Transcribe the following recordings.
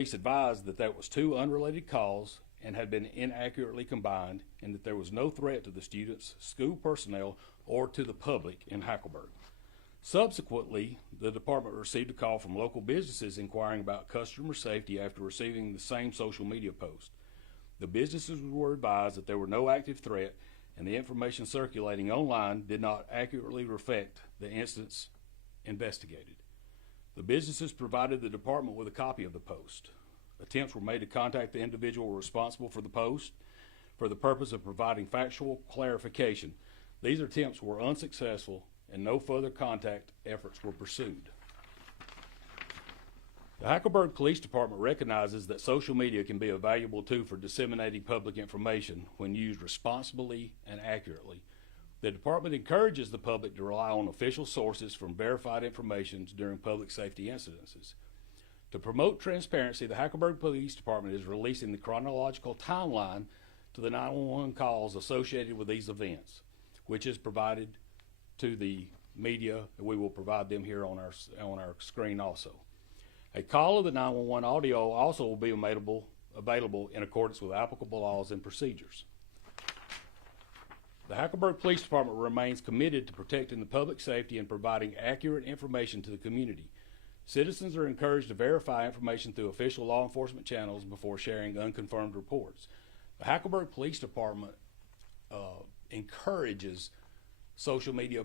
Police advised that that was two unrelated calls and had been inaccurately combined, and that there was no threat to the students, school personnel, or to the public in Hackleburg. Subsequently, the department received a call from local businesses inquiring about customer safety after receiving the same social media post. The businesses were advised that there were no active threat, and the information circulating online did not accurately reflect the incidents investigated. The businesses provided the department with a copy of the post. Attempts were made to contact the individual responsible for the post for the purpose of providing factual clarification. These attempts were unsuccessful, and no further contact efforts were pursued. The Hackleburg Police Department recognizes that social media can be a valuable tool for disseminating public information when used responsibly and accurately. The department encourages the public to rely on official sources from verified information during public safety incidences. To promote transparency, the Hackleburg Police Department is releasing the chronological timeline to the 911 calls associated with these events, which is provided to the media, and we will provide them here on our screen also. A call of the 911 audio also will be available in accordance with applicable laws and procedures. The Hackleburg Police Department remains committed to protecting the public safety and providing accurate information to the community. Citizens are encouraged to verify information through official law enforcement channels before sharing unconfirmed reports. The Hackleburg Police Department encourages social media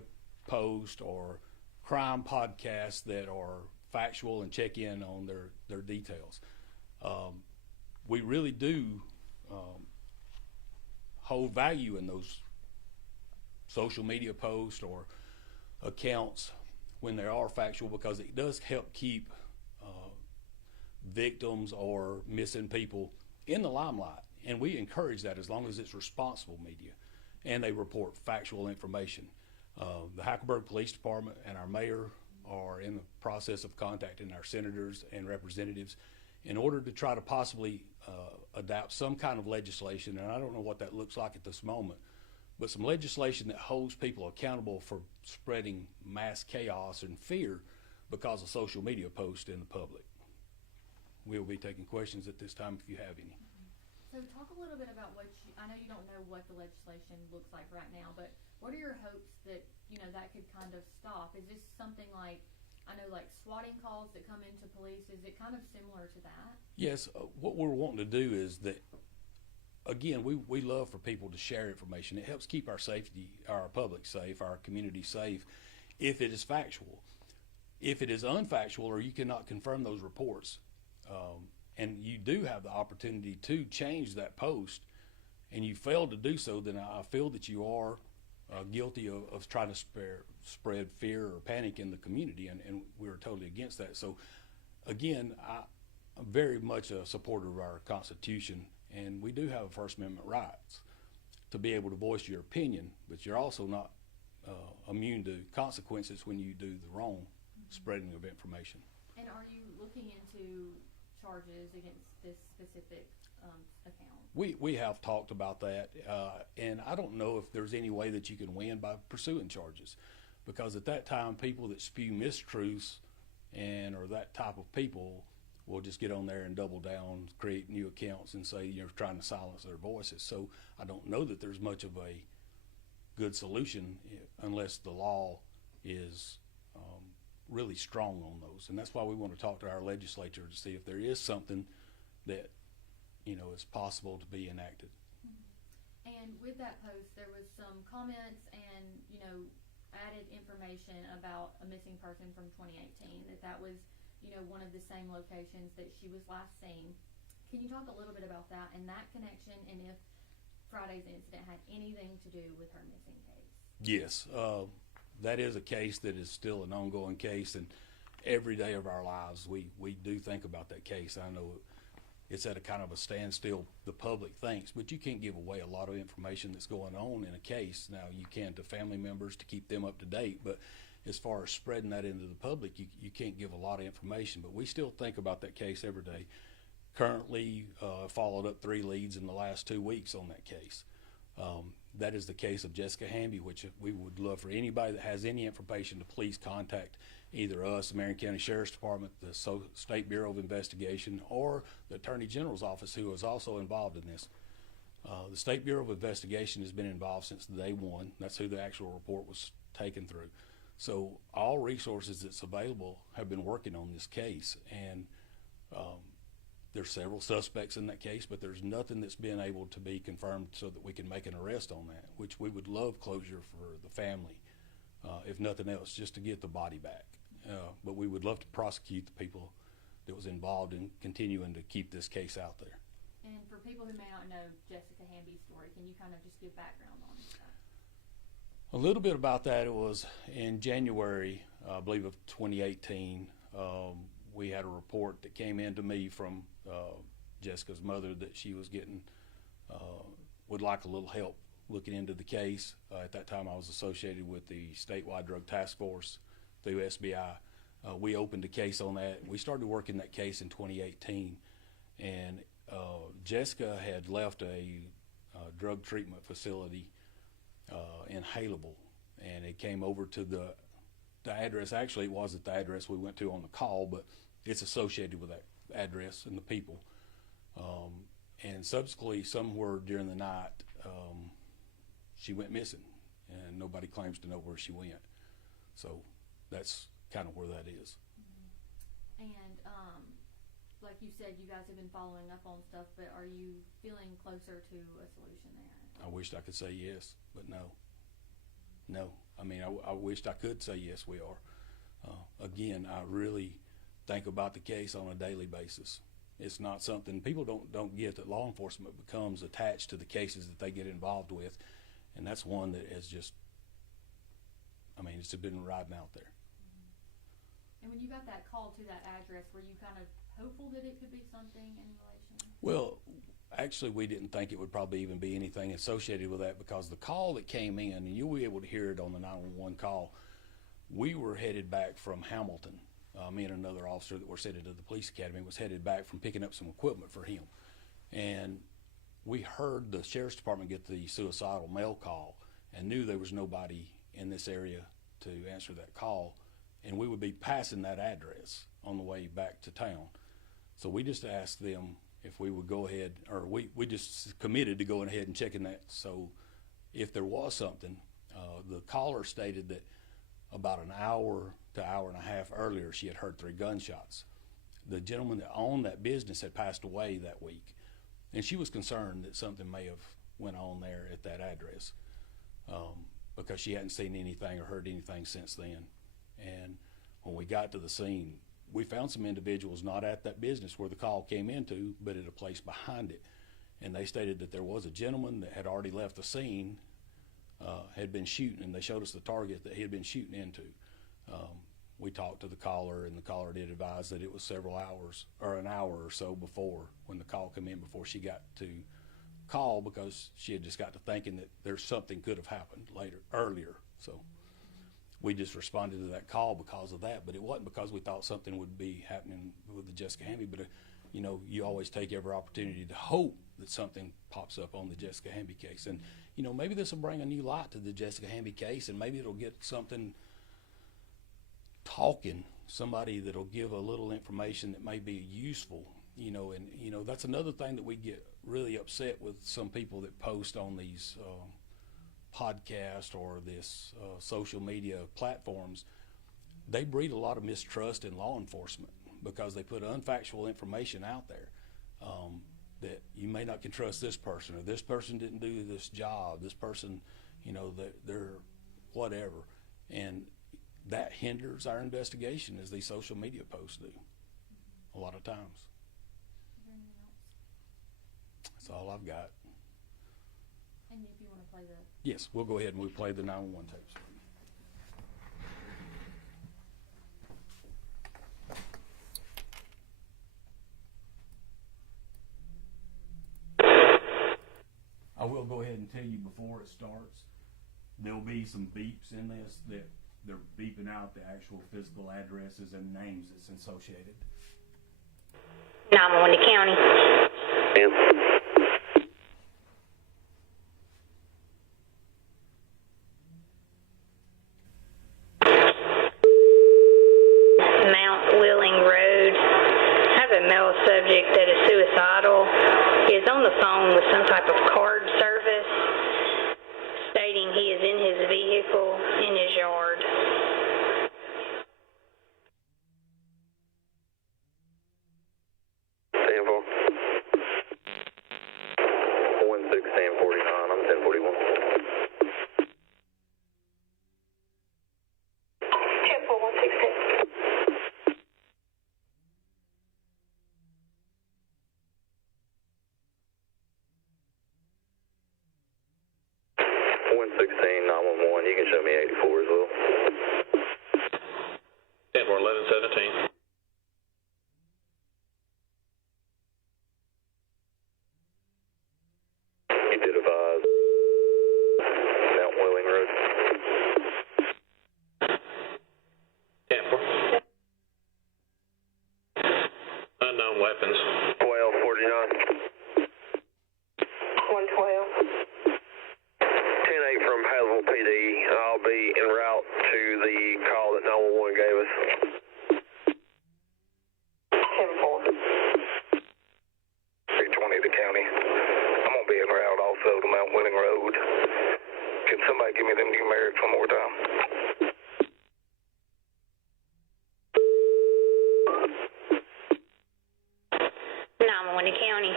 posts or crime podcasts that are factual and check in on their details. We really do hold value in those social media posts or accounts when they are factual, because it does help keep victims or missing people in the limelight, and we encourage that as long as it's responsible media and they report factual information. The Hackleburg Police Department and our mayor are in the process of contacting our senators and representatives in order to try to possibly adopt some kind of legislation, and I don't know what that looks like at this moment, but some legislation that holds people accountable for spreading mass chaos and fear because of social media posts in the public. We'll be taking questions at this time if you have any. So talk a little bit about I know you don't know what the legislation looks like right now, but what are your hopes that, that could kind of stop? Is this something like, I know like swatting calls that come into police, is it kind of similar to that? Yes, what we're wanting to do is that, again, we love for people to share information. It helps keep our public safe, our community safe, if it is factual. If it is unfactual or you cannot confirm those reports, and you do have the opportunity to change that post, and you fail to do so, then I feel that you are guilty of trying to spread fear or panic in the community, and we're totally against that. So, again, I'm very much a supporter of our Constitution, and we do have First Amendment rights to be able to voice your opinion, but you're also not immune to consequences when you do the wrong spreading of information. And are you looking into charges against this specific account? We have talked about that, and I don't know if there's any way that you can win by pursuing charges, because at that time people that spew mistruths or that type of people will just get on there and double down, create new accounts, and say you're trying to silence their voices. So I don't know that there's much of a good solution unless the law is really strong on those. And that's why we want to talk to our legislature to see if there is something that is possible to be enacted. And with that post, there was some comments and added information about a missing person from 2018, that was one of the same locations that she was last seen. Can you talk a little bit about that and that connection, and if Friday's incident had anything to do with her missing case? Yes, that is a case that is still an ongoing case, and every day of our lives we do think about that case. I know it's at a kind of a standstill, the public thinks, but you can't give away a lot of information that's going on in a case. Now, you can to family members to keep them up to date, but as far as spreading that into the public, you can't give a lot of information. But we still think about that case every day. Currently, followed up 3 leads in the last 2 weeks on that case. that is the case of Jessica Hamby, which we would love for anybody that has any information to please contact either us, the Marion County Sheriff's Department, the State Bureau of Investigation, or the Attorney General's office, who is also involved in this. The State Bureau of Investigation has been involved since day one. That's who the actual report was taken through. So all resources that's available have been working on this case, and there's several suspects in that case, but there's nothing that's been able to be confirmed so that we can make an arrest on that, which we would love closure for the family, if nothing else, just to get the body back. But we would love to prosecute the people that was involved in continuing to keep this case out there. And for people who may not know Jessica Hamby's story, can you kind of just give background on that? A little bit about that. It was in January, I believe, of 2018. We had a report that came in to me from Jessica's mother that she was getting, would like a little help looking into the case. At that time, I was associated with the statewide drug task force through SBI. We opened a case on that. We started working that case in 2018, and Jessica had left a drug treatment facility in Hackleburg, and it came over to the address. Actually, it wasn't the address we went to on the call, but it's associated with that address and the people. And subsequently, somewhere during the night, she went missing, and nobody claims to know where she went. So that's kind of where that is. Mm-hmm. And like you said, you guys have been following up on stuff, but are you feeling closer to a solution there? I wished I could say yes, but no. No. I mean, I wished I could say yes, we are. Again, I really think about the case on a daily basis. It's not something people don't get, that law enforcement becomes attached to the cases that they get involved with, and that's one that has just, I mean, it's been riding out there. Mm-hmm. And when you got that call to that address, were you kind of hopeful that it could be something in relation? Well, actually, we didn't think it would probably even be anything associated with that, because the call that came in, and you'll be able to hear it on the 911 call, we were headed back from Hamilton. Me and another officer that were sent into the police academy was headed back from picking up some equipment for him. And we heard the sheriff's department get the suicidal mail call and knew there was nobody in this area to answer that call. And we would be passing that address on the way back to town. So we just asked them if we would go ahead, or we just committed to going ahead and checking that. So if there was something, the caller stated that about an hour to hour and a half earlier, she had heard 3 gunshots. The gentleman that owned that business had passed away that week, and she was concerned that something may have went on there at that address, because she hadn't seen anything or heard anything since then. And when we got to the scene, we found some individuals not at that business where the call came into, but at a place behind it. And they stated that there was a gentleman that had already left the scene, had been shooting, and they showed us the target that he had been shooting into. We talked to the caller, and the caller did advise that it was several hours, or an hour or so before, when the call came in, before she got to call, because she had just got to thinking that there's something could have happened earlier. So we just responded to that call because of that, but it wasn't because we thought something would be happening with the Jessica Hamby. But you know, you always take every opportunity to hope that something pops up on the Jessica Hamby case. And you know, maybe this will bring a new light to the Jessica Hamby case, and maybe it'll get something talking, somebody that'll give a little information that may be useful. You know, and you know, that's another thing that we get really upset with some people that post on these podcasts or this social media platforms. They breed a lot of mistrust in law enforcement because they put unfactual information out there, that you may not can trust this person, or this person didn't do this job, this person, you know, that they're whatever. And that hinders our investigation, as these social media posts do a lot of times. Is there anything else? That's all I've got. And if you want to play the... Yes, we'll go ahead and we'll play the 911 tapes. I will go ahead and tell you before it starts, there'll be some beeps in this that they're beeping out the actual physical addresses and names that's associated. 911 to county. the phone with some type of card service stating he is in his vehicle in his yard. Sample 11649. I'm 1041. Temple 116. 116-911. You can show me 84 as well. 10-4-11-17. You did advise Mount Wheeling Road. 10-4. Unknown weapons. 1249. 112. 10-8 from Hackleburg PD. I'll be en route to the call that 911 gave us. 10-4. 320 to county. I'm going to be en route also to Mount Wheeling Road. Can somebody give me them numerics one more time? To county.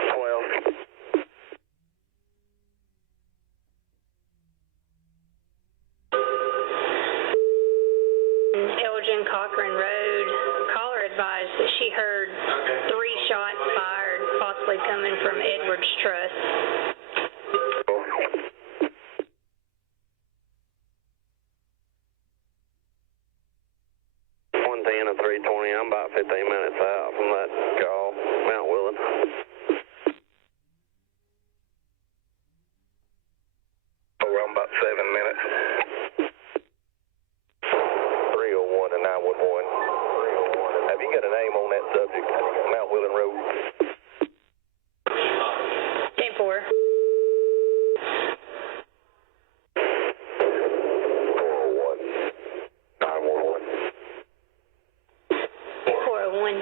12. Elgin Cochran Road. Caller advised that she heard 3 shots fired, possibly coming from Edwards Trust. 110 and 320. I'm about 15 minutes out from that call, Mount Wheeling. Oh, I'm about 7 minutes. 301 and 911. 301. Have you got a name on that subject? Mount Wheeling Road. 10-4. 401. 911. 401.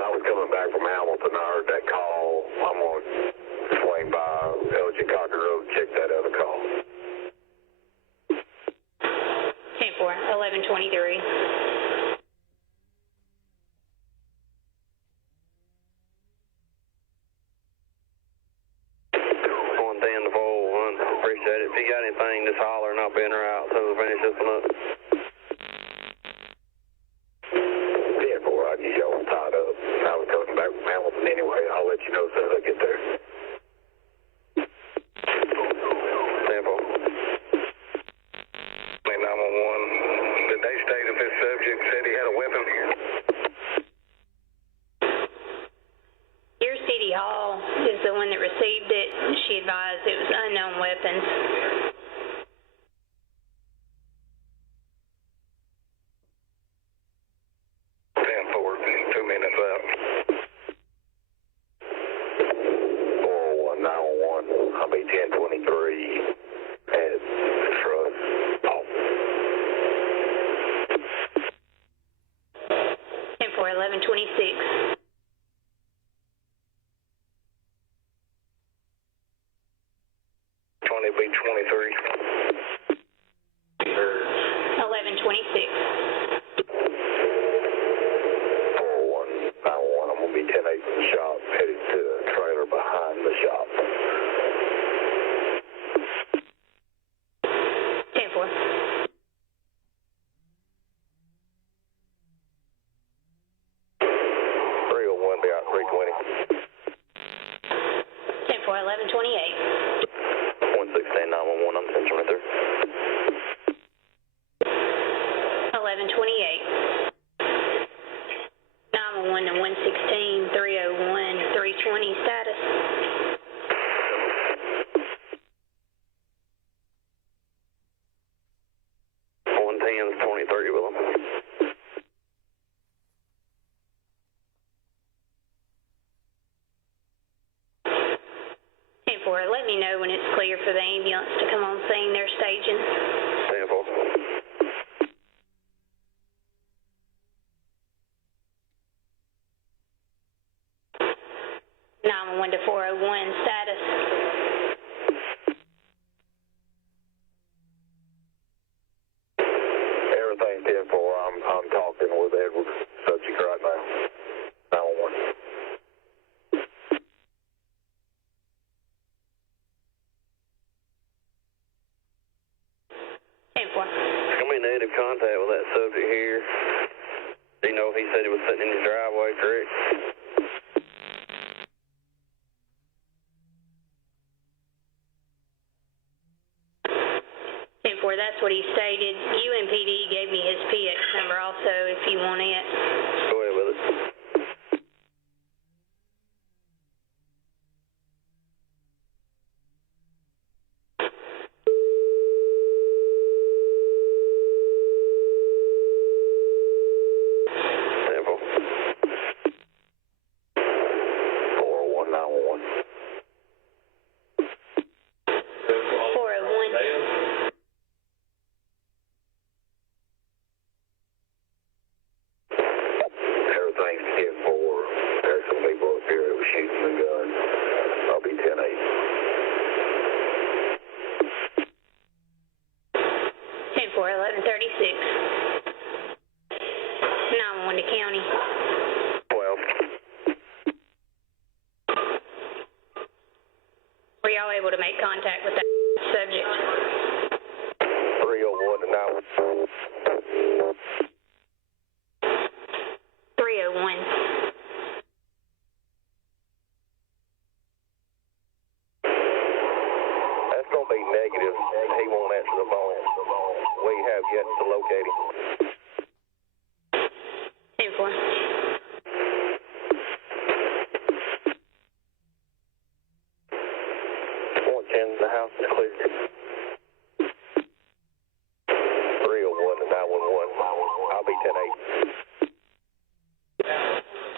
I was coming back from Hamilton. I heard that call. I'm going to swing by Elgin Cochran Road, check that other call. 10-4. 1123. 110 to 401. Appreciate it. If you got anything, just holler and I'll be in or out until we finish this one up. Yeah, boy, I get y'all tied up. I was coming back from Hamilton anyway. I'll let you know as soon as I get there. Sample. 911. Did they state if this subject said he had a weapon? Your City Hall is the one that received it. She advised it was unknown weapons. I'll be 1023 at Trust. Oh. 10-4. 1126. 20 be 23. 1126. 401. I'm going to be 10-8 from the shop, headed to the trailer behind the shop. 10-4. 301 be out 320. 10-4. 1128. 116-911, I'm Central right there. 1128. 911 and 116, 301, 320 status. Is 23 with them. 10-4. Let me know when it's clear for the ambulance to come on scene. They're staging. any negative contact with that subject here? Do you know if he said he was sitting in his driveway, correct? 10-4, that's what he stated. UMPD gave me his PX number also, if you want it. Go ahead with it. Were y'all able to make contact with that subject? 301 to 911. 301. That's going to be negative. He won't answer the phone. We have yet to locate him. 10-4. The house is clear. 301 to 911. I'll be 10-8.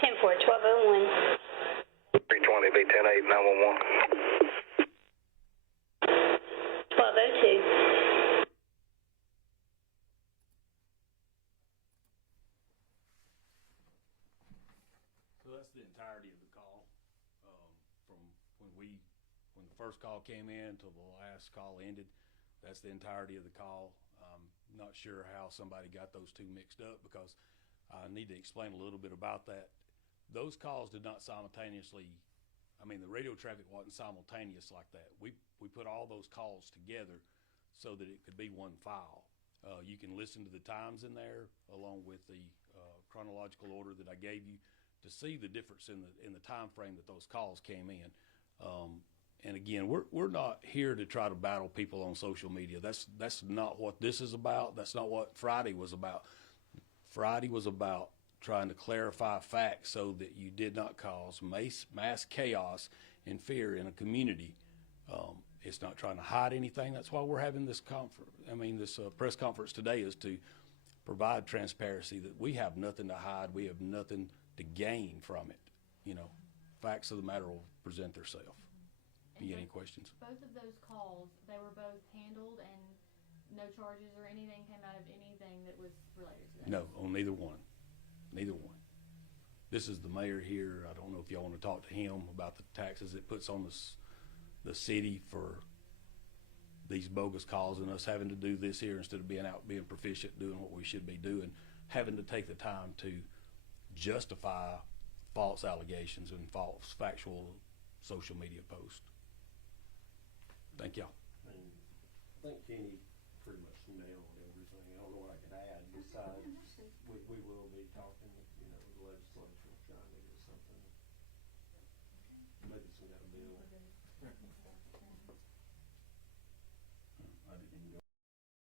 10-4, 1201. 320 be 10-8, 911. 1202. So that's the entirety of the call, from when the first call came in till the last call ended. That's the entirety of the call. Not sure how somebody got those two mixed up, because I need to explain a little bit about that. Those calls did not simultaneously, the radio traffic wasn't simultaneous like that. We put all those calls together so that it could be one file. You can listen to the times in there along with the chronological order that I gave you to see the difference in the time frame that those calls came in. And again, we're not here to try to battle people on social media. That's not what this is about. That's not what Friday was about. Friday was about trying to clarify facts so that you did not cause mass chaos and fear in a community. It's not trying to hide anything. That's why we're having this press conference today, is to provide transparency, that we have nothing to hide. We have nothing to gain from it. Facts of the matter will present themselves. Do you get any questions? Both of those calls, they were both handled, and no charges or anything came out of anything that was related to that? No, on neither one. Neither one. This is the mayor here. I don't know if y'all want to talk to him about the taxes it puts on the city for these bogus calls, and us having to do this here instead of being proficient, doing what we should be doing, having to take the time to justify false allegations and false factual social media posts. Thank y'all. I think Kenny pretty much nailed everything. I don't know what I could add besides we will be talking, with the legislature, trying to get something